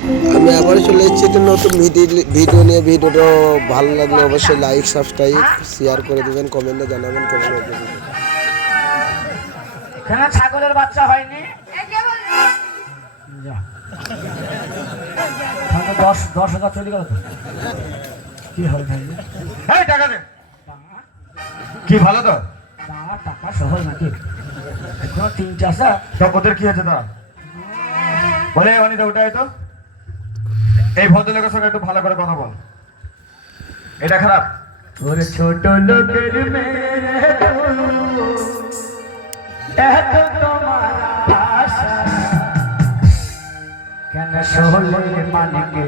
আমি আবার চলে এসেছি একটা নতুন ভিডি- ভিডিও নিয়ে। ভিডিওটা ভালো লাগলে অবশ্যই লাইক সাবস্ক্রাইব শেয়ার করে দেবেন কমেন্টে জানাবেন কেমন হবে কেন ছাগলের বাচ্চা হয়নি? দশ দশ হাজার চলে গেল তো। কি হবে ভাই? টাকা দে। কি ভালো তো? টাকা সহজ নাকি? তিনটে আসা তো ওদের কি হয়েছে তা? বলে অনিতা উঠাই তো। এই ভদ্রলোকের সঙ্গে একটু ভালো করে কথা বল। এটা খারাপ। ছোট লোকের মেয়ে কেন শোলে মালিকে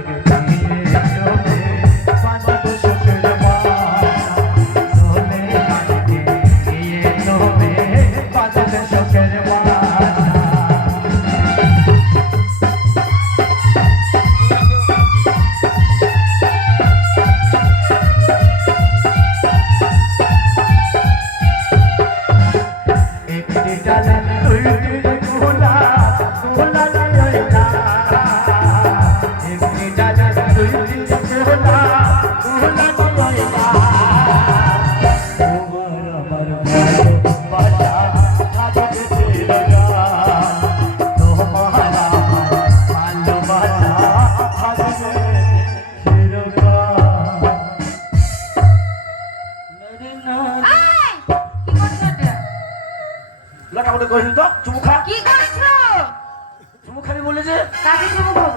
কাকে চুমু খাব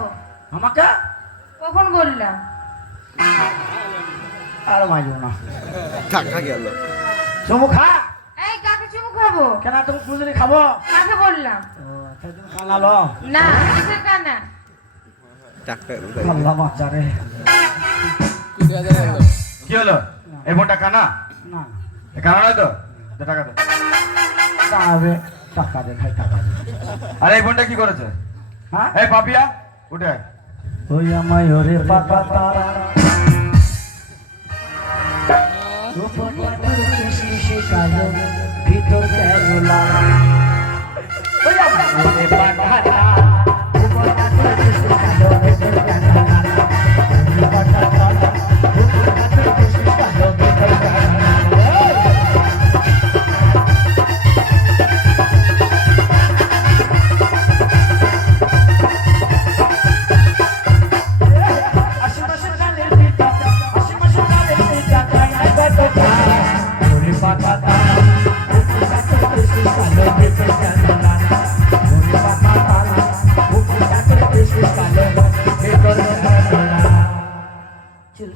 আমাকে? কখন বললাম? আর না। গেল। চুমু খা। এই কাকে চুমু খাব? কেন তুমি খাব? কাকে বললাম? ও কানালো না কিসের কানা? আল্লাহ কি হলো? এই বোনটা কানা? না এ কানা নয় তো? টাকা দে। টাকা দে খাই টাকা দে। আর এই বোনটা কি করেছে? হ্যাঁ? এই পাপিয়া উঠে। ওই আমায় ওরে পাতা তারা। ভিতর কেন আমায় ওরে পাতা তারা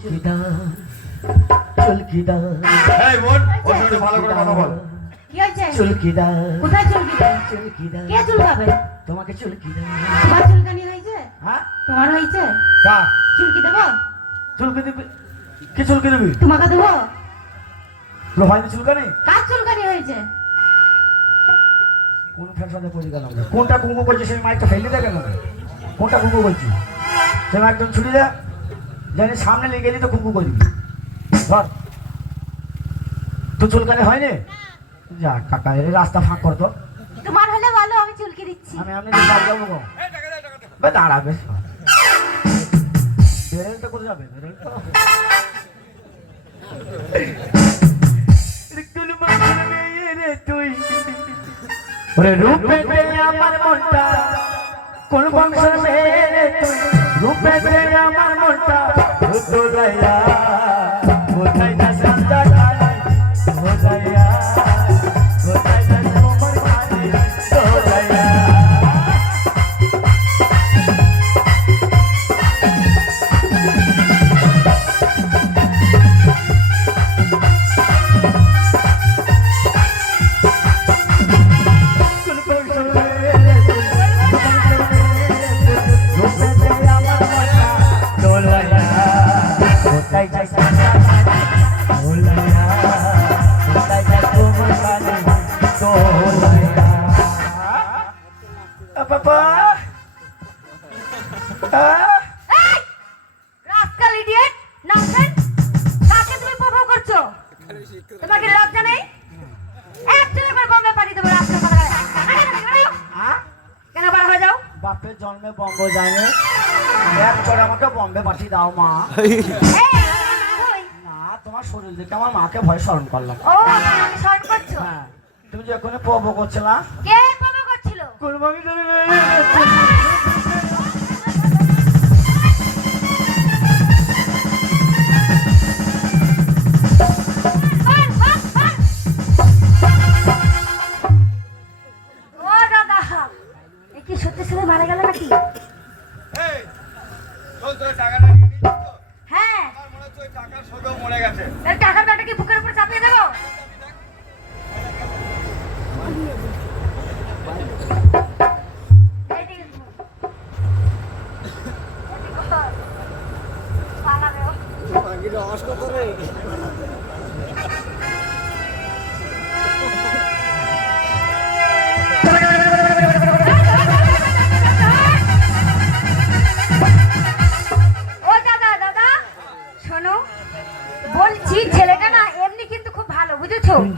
চুলকিদার, চুলকিদার, এই বোন ওর সঙ্গে ভালো করে কথা বল। কি হয়েছে? চুলকিদার, কোথায় চুলকি দেয় কে চুলকাবে? তোমাকে চুলকিদার। তোমার চুলকানি হয়েছে? হ্যাঁ? তোমার হয়েছে? কার? চুলকি দেবো? চুলকি দিবি? কি চুলকি দিবি? তোমাকে দেবো? লো চুলকানি? কার চুলকানি হয়েছে? কোন ফ্যাশনে পড়ে গেলাম কোনটা কুঙ্কু বলছি সেই মাইকটা ফেলে দে কেন? কোনটা কুঙ্কু বলছি? একদম ছুটি দে জানি সামনে নিয়ে গেলি তো কুঙ্কু করবি। ধর। তো চুলকানি হয়নি? যা কাকা এই রাস্তা ফাঁক করতো তোমার হলে ভালো আমি চুলকি দিচ্ছি। আমি বাড়ি যাব গো। বে দাঁড়া বেশ। বেরেলটা কোথায় যাবে? বেরেল তো তুই। ওরে রূপে পেয়ে আমার মনটা কোন বংশের মেয়ে তুই। রূপে পেয়ে আমার মনটা। দয়া কোথায় জন্মে বঙ্গ জানে। এক করে আমাকে বম্বে পাঠিয়ে দাও মা। না তোমার শরীর দেখে আমার মাকে ভয় স্মরণ করলাম। ও আমাকে স্মরণ করছ? হ্যাঁ তুমি যে এখন পব করছিলা কে পাবে করছিল?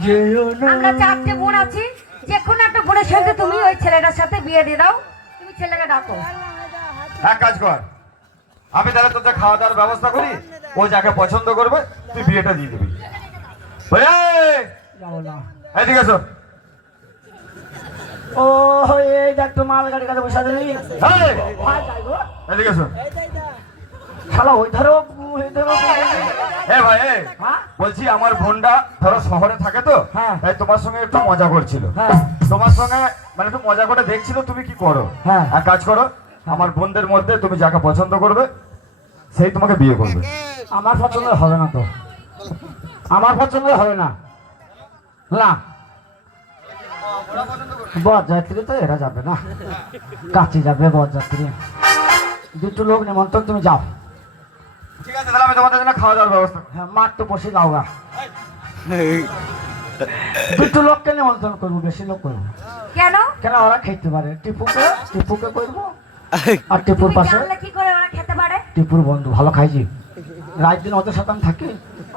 আমরা চারটে বোন আছি যে কোনো একটা বোনের সঙ্গে তুমি ওই ছেলেটার সাথে বিয়ে দিয়ে দাও। তুমি ছেলেকে ডাকো। এক কাজ কর। আমি তাহলে তোদের খাওয়া দাওয়ার ব্যবস্থা করি ও যাকে পছন্দ করবে তুই বিয়েটা দিয়ে দিবি। এদিকে এসো। ও এই দেখ তো মাল গাড়ি কাছে বসে আছে গো। এদিকে এসো। শালা ওই ধারেও ওই ধারেও এ ভাই হ্যাঁ বলছি আমার বোনটা ধরো শহরে থাকে তো হ্যাঁ। তাই তোমার সঙ্গে একটু মজা করছিল। হ্যাঁ। তোমার সঙ্গে মানে একটু মজা করে দেখছিল তুমি কি করো? হ্যাঁ। এক কাজ করো আমার বোনদের মধ্যে তুমি যাকে পছন্দ করবে সেই তোমাকে বিয়ে করবে। আমার পছন্দ হবে না তো। আমার পছন্দ হবে না। না। বরযাত্রী তো এরা যাবে না। কাছে যাবে বরযাত্রী। দুটো লোক নিমন্ত্রণ তুমি যাও। ঠিক আছে তাহলে আমি তোমাদের জন্য খাওয়া দাওয়ার ব্যবস্থা হ্যাঁ মাঠ তো বসে যাও গা। দুটো লোককে নিমন্ত্রণ করব? বেশি লোক করব। কেন? কেন ওরা খেতে পারে? টিপুকে টিপুকে করব? আর টিপুর পাশে? কি করে ওরা খেতে পারে? টিপুর বন্ধু ভালো খাইছি। রাত দিন ওদের সাথে আমি থাকি।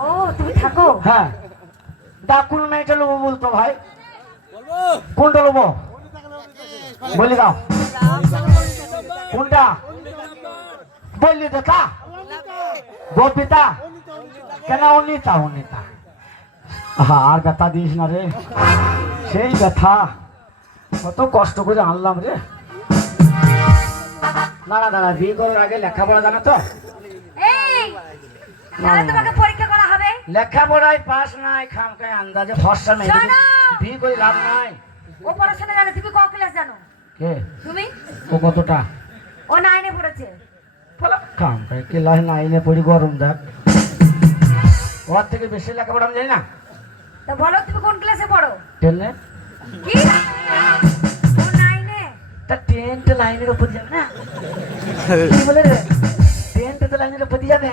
ও তুমি থাকো? হ্যাঁ। দা কোন মেয়েটা নেব বলতো ভাই? কোনটা নেব বলি দাও। কোনটা? বললি দেখা গোপিতা কেন অনিতা অনিতা আর ব্যথা দিস না রে। সেই ব্যথা কত কষ্ট করে আনলাম রে। না না দাদা বিয়ে করার আগে লেখাপড়া জানো তো? লেখাপড়ায় পাস নাই খামকায় আন্দাজে ফর্সা মেয়ে বিয়ে করে লাভ নাই। ও পড়াশোনা জানে তুমি ক ক্লাস জানো? কে? তুমি? ও কতটা? ও নাইনে পড়েছে। বলো খামকায় কে লাই নাইনে পড়ি গরম দেখ। ওর থেকে বেশি লেখাপড়া আমি জানি না। তা বলো তুমি কোন ক্লাসে পড়ো? টেনে কি? ও নাইনে তা লাইনের উপর যাবে না? কি বলে রে? টেন্ট তো লাইনের উপর যাবে।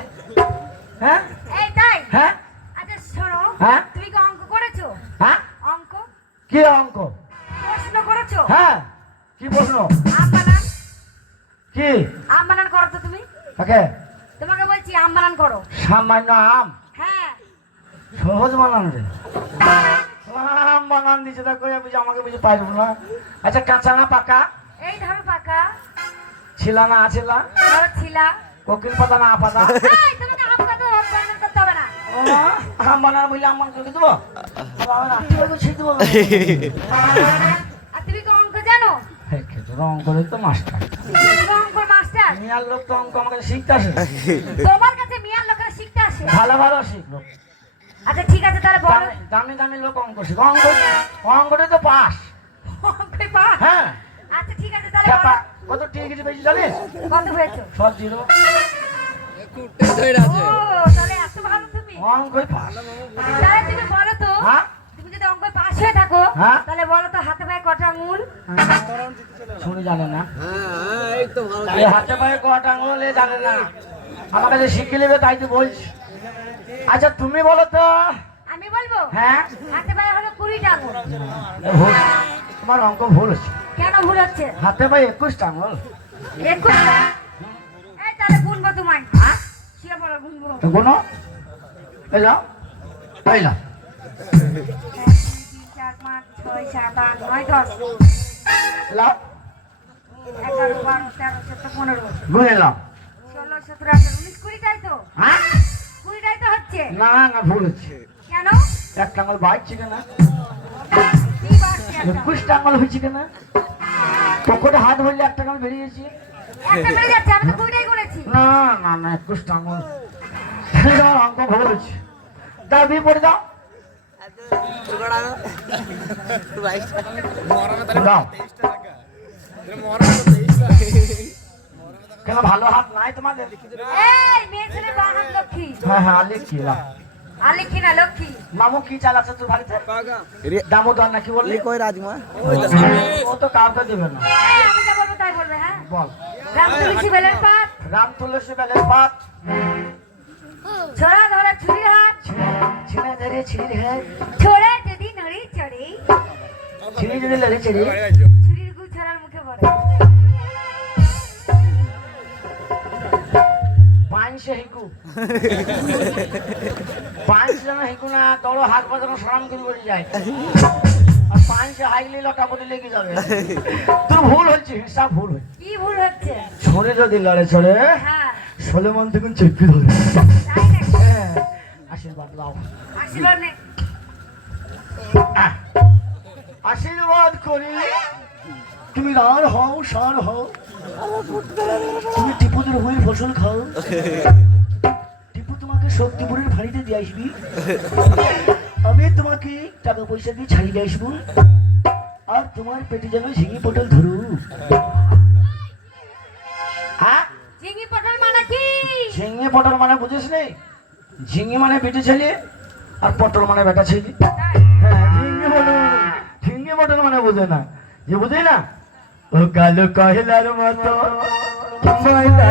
হ্যাঁ? এই তাই? হ্যাঁ? আচ্ছা শোনো হ্যাঁ? তুমি কি অঙ্ক করেছ? হ্যাঁ? অঙ্ক? কি অঙ্ক? প্রশ্ন করেছ? হ্যাঁ। কি প্রশ্ন? বানান কি? আম বানান করো তো তুমি। তাকে তোমাকে বলছি আম বানান করো। সামান্য আম? হ্যাঁ। সহজ বানান রে। আম বানান দিচ্ছে দেখো বুঝি আমাকে বুঝি পাইব না। আচ্ছা কাঁচা না পাকা? এই ধরো পাকা। ছিলা না আছিলা? ধরো ছিলা। কোকিল পাতা না পাতা এই তোমাকে আম কথা বানান করতে হবে না। আম বানান বললে আম বানান করে দেবো? বাবা, দেবো। আর তুমি কি অঙ্ক জানো? হে, খেতে রং করে তো মাস্টার তুমি কি অঙ্কর মাস্টার মিয়ার লোক তো অঙ্ক আমাকে শিখতে আসে। তোমার কাছে মিয়ার লোকেরা শিখতে আসে? ভালো ভালো শিখলো। আচ্ছা ঠিক আছে তাহলে বলো। দামি- দামি লোক অঙ্ক শিখ। অঙ্ক অঙ্কটা তো পাস। অঙ্কে পাস? হ্যাঁ। আচ্ছা ঠিক আছে তাহলে বলো। কত টিকিট বেশি জানিস? কত হয়েছে? সব জিরো ও ভালো তুমি। অঙ্কই পাস। তাহলে তুমি বলো তো হ্যাঁ? তুমি যদি অঙ্কে পাস হয়ে থাকো হ্যাঁ? তাহলে বলো তো হাতে পায়ে কটা আঙুল? শুনি জানে না। এই হাতে পায়ে কটা আঙুল এ জানে না। আমার কাছে শিখে নেবে তাই তো বলছি। আচ্ছা তুমি বলো তো। আমি বলব? হ্যাঁ। হাতে পায়ে হলো কুড়িটা আঙুল। তোমার অঙ্ক ভুল হচ্ছে। কেন ভুল হচ্ছে? হাতে পায়ে একুশটা আঙুল। একুশটা? এই তাহলে গুনবো তোমায়। হ্যাঁ? শুয়ে পড়ো গুনবো। তো কোনো এই যাও যাও ছয় সাত আট নয় দশ। এগারো বারো তেরো চোদ্দ পনেরো। বুঝে লাও। সত্তর আঠারো উনিশ কুড়িটাই তো? হ্যাঁ? কুড়িটাই তো হচ্ছে। না না ভুল হচ্ছে। কেন? একটা আঙুল বাড়ছে কেনা? কি বাড়ছে একটা? একুশটা আঙুল হয়েছে কেনা? পকেটে হাত ভরলে একটা আঙুল বেরিয়েছে না না না একুশটা আঙুল। অঙ্ক ভুল হচ্ছে। দাও বিয়ে পড়ে দাও। কেন ভালো হাত নাই তোমাদের? হ্যাঁ হ্যাঁ লিখি লাও না লক্ষ্মী? মামু কি চাল তোর বাড়িতে? দামোদর নাকি বললি? কই রাজমা? ও তো কাউকে দেবে না। আমি যা বলব তাই বলবে হ্যাঁ? বল। রাম তুলসী বেলের পাত। রাম তুলসী বেলের পাত। ছোড়া ধরে ছুরি হাত। ছিঁড়ে ধরে ছিঁড়ি হ্যাঁ লড়ে ছিঁড়ি ছুরির গু ছড়ার মুখে পড়ে হিকু। জন হিকু না তোর হাত বাজানো সরাম করে বলে যায়। আর পাঁচশো হাইলি লটা বলে লেগে যাবে। তোর ভুল হচ্ছে হিসাব ভুল হচ্ছে। কি ভুল হচ্ছে? ছড়ে যদি লড়ে ছড়ে হ্যাঁ। সোলেমন থেকে চেপে ধরে। হ্যাঁ, আশীর্বাদ দাও আশীর্বাদ নে আহ, আশীর্বাদ করি। তুমি রার হও সার হও। তুমি টিপুদের হয়ে ফসল খাও। টিপু তোমাকে শক্তিপুরের ভাড়িতে দিয়ে আসবি। আমি তোমাকে টাকা পয়সা দিয়ে ছাড়িয়ে আসব। আর তোমার পেটে যেন ঝিঙে পটল ধরু। হ্যাঁ? ঝিঙি পটল মানে কি? ঝিঙে পটল মানে বুঝিস ঝিঙে মানে বেটে ছেলে আর পটল মানে বেটা ছেলে। ঝিঙে পটল মানে বোঝে না যে বুঝে না ও কালো কহিলার মতো ময়লা